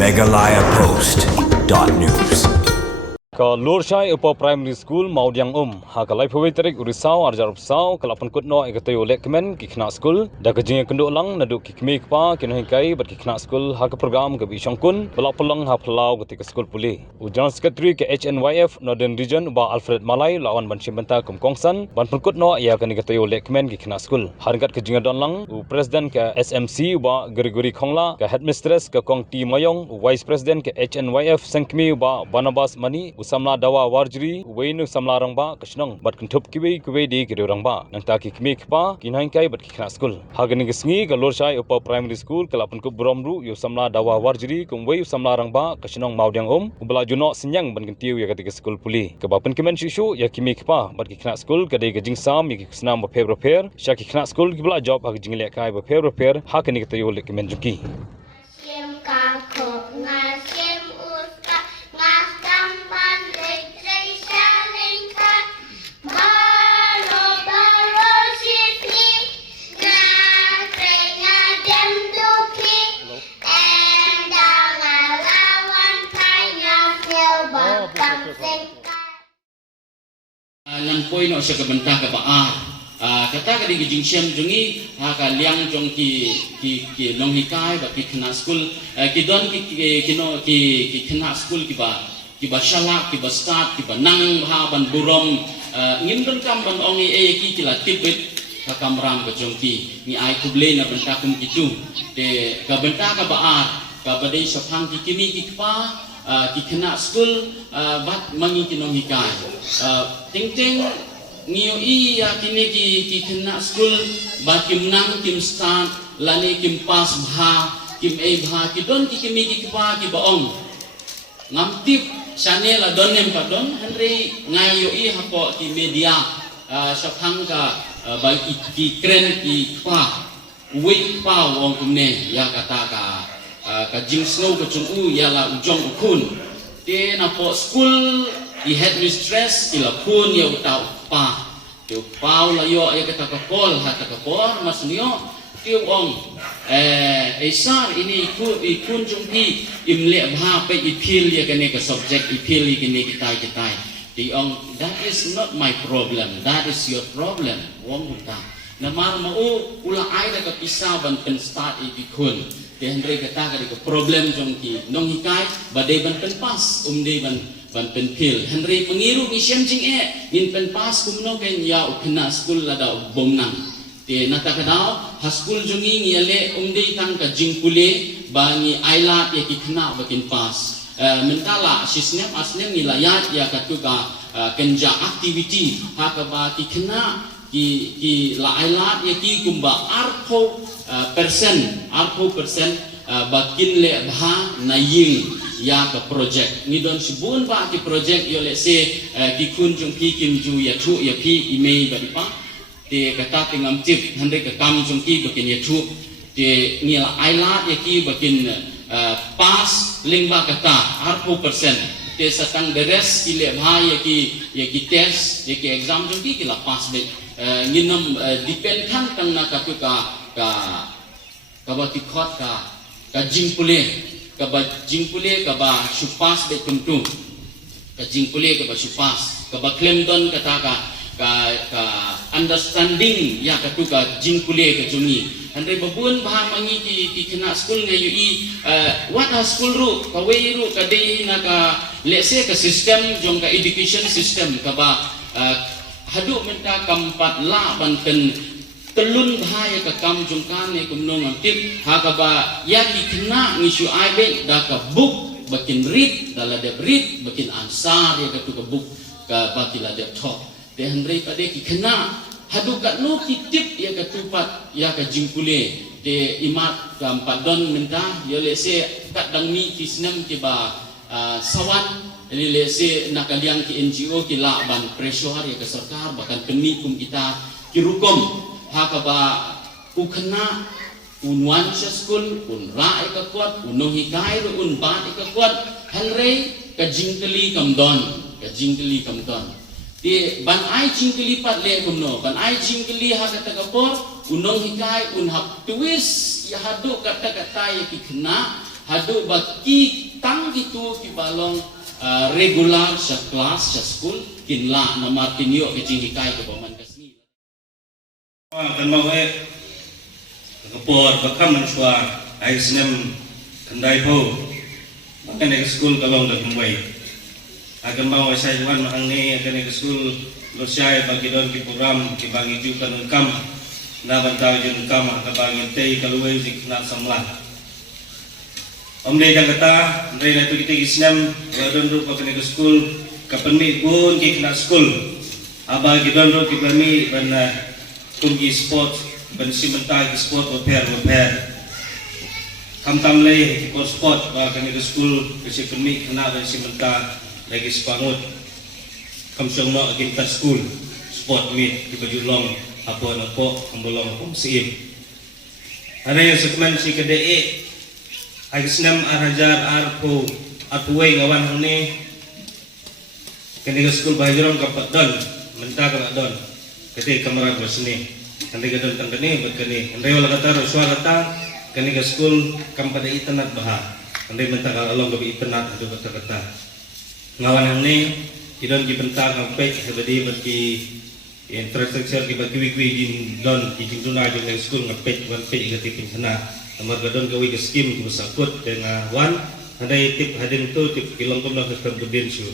megalayapost.news. Ka Lorshai upa primary school Maudiang ha ka lai phoi tarik urisau arjar usau kala pankut no ikatayo lekmen ki khna school da ka jing kendo lang nadu ki kmi pa kin hin kai bat ki khna school ha ka program ka bi shangkun bala pulang ha phlau ka tik school puli u general secretary ke HNYF Northern Region ba Alfred Malai lawan ban chimbanta kum kongsan ban pankut no ya ka ni katayo lekmen ki khna school hargat ka jing don lang u president ke SMC ba Gregory Khongla ka headmistress ka kong T Mayong vice president ke HNYF Sangkmi ba Barnabas Mani samla dawa warjri weinu samla rangba kashnong bat kuntup kiwi di kiru rangba nang ta ki kmi khpa kinhain kai bat ki khna school hagani gisngi ka Lorshai upa primary school kala pankut bromru yu samla dawa warjri kum wei samla rangba kashnong Maudiang ubla juno sinyang ban kentiu ya ka school puli ka bapen kemen shishu ya kimi khpa bat ki khna school ka dei gajing sam ya ki snam ba pher sha ki khna school ki bla job ha jing le kai ba pher ha ka ni ka tayo le kemen juki Nampoi no sa kabanta ka ba kata ka di gijing siam jungi ha ka liang jong ki long hikai ba ki khna school ki don ki khna school ki ba shala ki ba start ki ba nang ha ban burom ngin don kam ban ongi ki la tipit ka kamram ka jong ki ni ai kuble na banta kum kitu te ka banta ka ba ka ba dei sa phang ki kimi ki pa ki khna school bat mangi kinong hikai ting ngiyo iya kini ki khna school bat kim nang kim start lani kim pas bha kim e bha ki don ki kimi ki pa ki baong ngam tip channel don nem pa don henry ngayo i hapo ki media sa phang ka ba ki kren ki pa wei pa wong kumne ya kata ka jing snow ka chung u ya la ujong ukun te na po school i headmistress ila kun ya utau pa te pau la yo ya kata ka kol ha ta ka por masnio te ong sar ini ikun chung pi imle bha pe ipil ya kene ka subject ipil kene kita te ong that is not my problem, that is your problem wong uta na mar mau ula ai da ka pisa ban pen start ikun te Henry kata ka problem jong ki nong hikai badai ban pen pas de ban pen pil Henry pengiru ni siam jing in pen pas kumno ken ya ukna school lada bomnang te nata kadao ha school jongi ngiale de tang ka jing kule bani aila ya ki khna bakin pas mentala sisnem asnem nilayat ya katuka kenja activity ha ka ba ki khna ki laila ya ki kumba arpo persen bakin le bha na ying ya ka project ni don sibun ba ki project yo le se ki kun jung ki kim ju ya thu ya pi email ba di pa te kata tingam tip hande ka kam jung ki bakin ya thu te ni laila ya ki bakin pas lingba kata arpo persen te satang beres ki le bha ya ki test ya ki exam jung ki la pas de nginam depend kan kang na ka ba ti khot ka jingpule ka ba supas de kuntu ka jingpule ka ba supas ka ba klemdon kata ka understanding ya ka tu ka jingpule ka jungi andre babun bah mangi ki khna school ngayu i what has school ru ka wei ru ka dei na ka lese ka system jong ka education system ka ba hadu menta kampat la banten telun bahaya ka kam jungkan ne kumnong amtip ha ka ba ya ki khna ngisu ai be da ka book bakin read dala de read bakin ansar ya ka tu ka book ka batila de talk de henry pade ki khna hadu ka no ki tip ya ka tupat ya ka jingkule de imat kampat don menta yo le se kat dang mi ki snam ki ba sawan ini lese nakaliang ki NGO ki la ban pressure ya ke sarkar bahkan penikum kita ki rukom hakaba ukna unwan school un ra ka kuat uno hikai un ba ka kuat hanrei ka jingkeli kamdon ti ban ai jingkeli pat le kumno ban ai jingkeli ha kata kapor unong hikai un hap twist ya hadu kata ya ki kena hadu bat ki tang gitu ki balong regular sa kelas sa school kinla na martinyo ke jingikay ke paman kasni kan mau kapor bakam manswa ai sinem kandai ho makan ke school kalong dak muai akan mau saya juan ang ni akan ke school losai bagi don ki program ki bagi ju kan kam na bantau jun kam ka bagi tei kaluai dik na samla omne jang kata ndai na tu kita islam don ru ka ke school ka penmi pun ki na school aba ki don ru ki penmi ban kungi sport ban simentai sport repair kam tam lei ki sport ba ke school ke si penmi kena ban simentai lagi sepangut kam songno agin ta school sport meet di baju long apa napo ambolong pom sim ada yang segmen si KDE ai senam arajar arpo atway ngawan hone kene school bahajrong kapat don menta kapat don kete kamera bersini nanti gadon tangkene berkene andai wala kata roswa kata kene school kam pada internet bah andai menta kalong ke internet adu kata ngawan hone idon ki bentar sampai sebedi bagi infrastruktur ki bagi wikwi din don ki jingtuna jong nang school ngapet wan pe igati pinsana amar gadon gawi ke skim ku sakut dengan wan andai tip hadin tu tip kilong kum nak kambudin su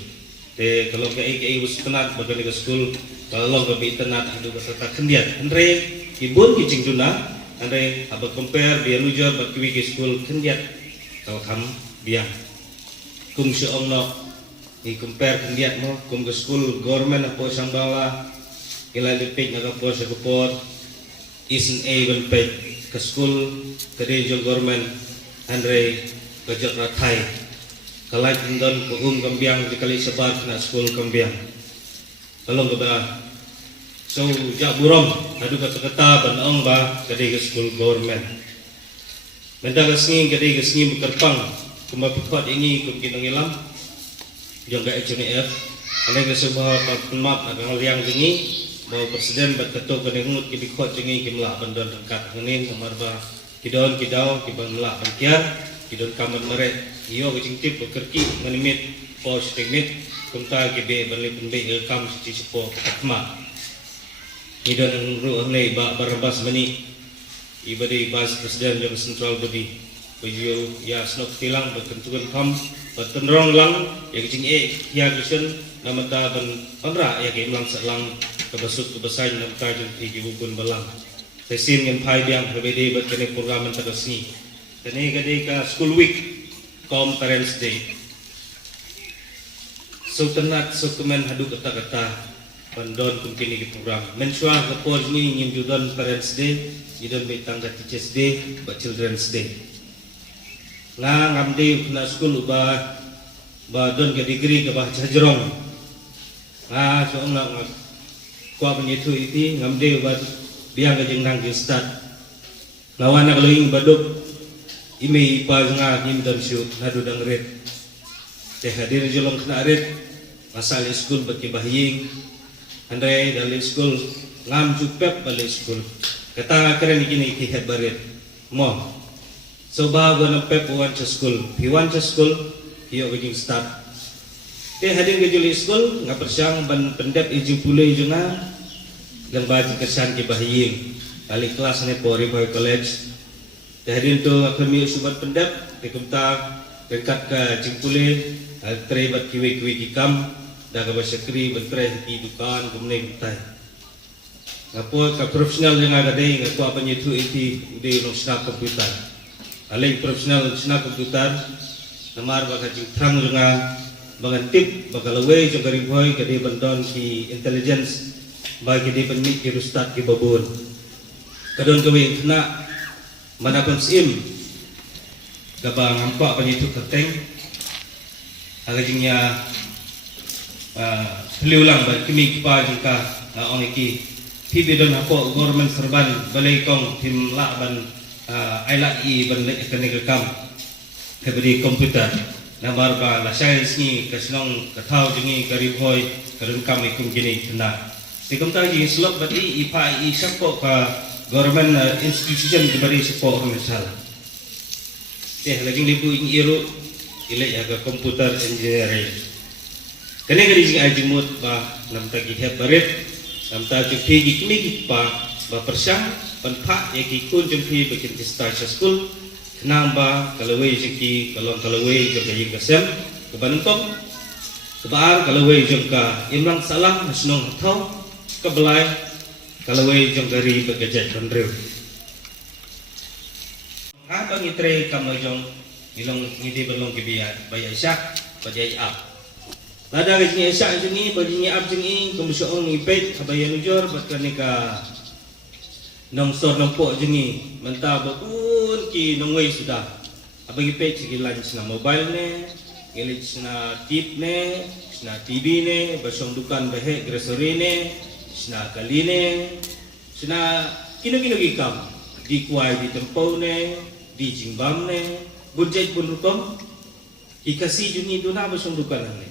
te kalau ke ai bus penat bagai ke school kalau ke internet adu serta kendiat andre ibun ki jingtuna andai aba compare dia lujar bagi wikwi school kendiat kalau kam biang kum se ongno i compare kendiat mo kum ke school government apo sambala ila lipik na kapo sa kupor isn a ban pek ke school kede jong government andre kajak rathai kalai indon ko kambiang dikali sebar na school kambiang kalong ba so ja burom adu kata banong ba kede ke school government menda gasni kede gasni bekerpang kumapikot ini kum kinangilam jong ga HMF ane ke sebuah map agang liang jengi mau presiden bat ketuk kenengut ki bikot jengi ki melak bandon dekat ngene nomor ba kidon kidau ki ban melak bankian kidon kaman meret iyo ke cingtip bekerki menimit pos teknik kunta ki be banle penbe kam si sepo atma kidon ru ane ba barbas mani ibadi bas presiden jong sentral bodi baju ya snok tilang berkentukan kam bertenrong lang ya kicing ya kisen namata ban panra ya ke lang salang kebasut kebasain namata jeng igi bubun balang sesim yang pai biang berbeda berkene program terusni kene gade ka school week kom parents day so tenat so kemen hadu kata-kata pandon kumkini ke program mensua kapor ni ngim judon parents day jidon betang ka teachers day but children's day nga ngamde na school ba don ke degree ke bah jajrong nga so nga kwa penyetu iti ngamde ba biang ke jengnang ke start lawan na kaloing badok ime pa nga nim dan shoot nadu dang red te hadir jolong kena red masal school baki bahying andai dali school ngam jupep bali school kata keren ikini ki het baret mo so bago ng pep wan sa school hiwan sa school hiyo gajing start te hadin gajuli school nga persyang ban pendep ijing pulay ijing na dan baji kesan ki bahiying kali kelas ni Pori Boy College te hadin to kami subat pendep te kumta dekat ke jing pulay tre bat kiwi kikam da ka basyakri bat tre ki dukan kumne kutai ngapo ka profesional nga gadai nga to apan yitu iti di no sna komputer alay profesional sna komputer namar baka jing trang nga mangantip baka laway jong gariboy kadi bandon ki intelligence bagi di penmit ki rustat ki babun kadon gawin na manapon sim gaba ngampak panyitu keteng agajing nya peliulang ba kimi pa jingka ong iki hibidon hapo government serban balay kong tim laban ailat i ban kene kam hebri komputer namar ba la science ni kasnong katau jingi kariboy karun kam ikum gini kena tikum ta ji slot bati ipa i sapo ka government institution kembali sapo misal teh lagi libu ing iru ile ya ke komputer engineering kene gadi jing ajimut ba nam ta gi heb barit nam ta ju phi gi kimi gi pa ba persang pan pha ye gi kun jum phi bikin star school kenamba kalawai jiki kalong kalawai jum ga gasem ke banungkom kebar kalawai jum ka imlang salam nasnong thau ke belai kalawai jum gari bagajat kandreu ha bang itre kam jong ilong ngidi belong kibian bayai syak bayai ap pada gini syak jengi bajini ap jengi kemusyong ipet habayan ujur batkanika nong sor nong po jengi menta bakun ki nongwei sudah abang ipet sigi lunch na mobile ne ngelich na tip ne na TV ne basong dukan bahe grocery ne na kali ne na kino-kino gikam di kuai di tempau ne di jingbam ne bunjai pun rukom ikasi jungi duna basong dukan ne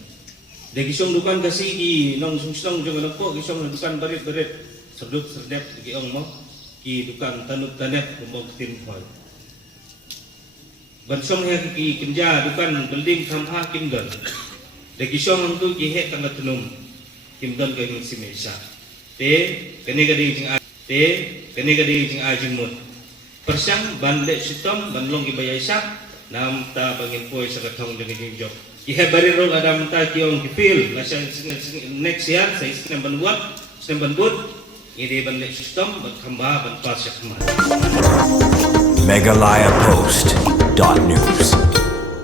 dagi song dukan kasi ki nong sung jong po ki song dukan barit serduk serdep ki ong mo ki dukan tanup tanep rumong tim khoi ban song he ki kinja dukan building khamha kimdon dagi song tu ki he tang tunum kimdon ka ng simesa te kene gadi jing ajimut persang ban le sitom ban long ki bayai sak nam ta bangin poi sa katong dengan job ihe bari rol adam ta kiong ki feel nasa next year sa isnem ban buat ini ban le system ban khamba ban pas yak Megalayapost.news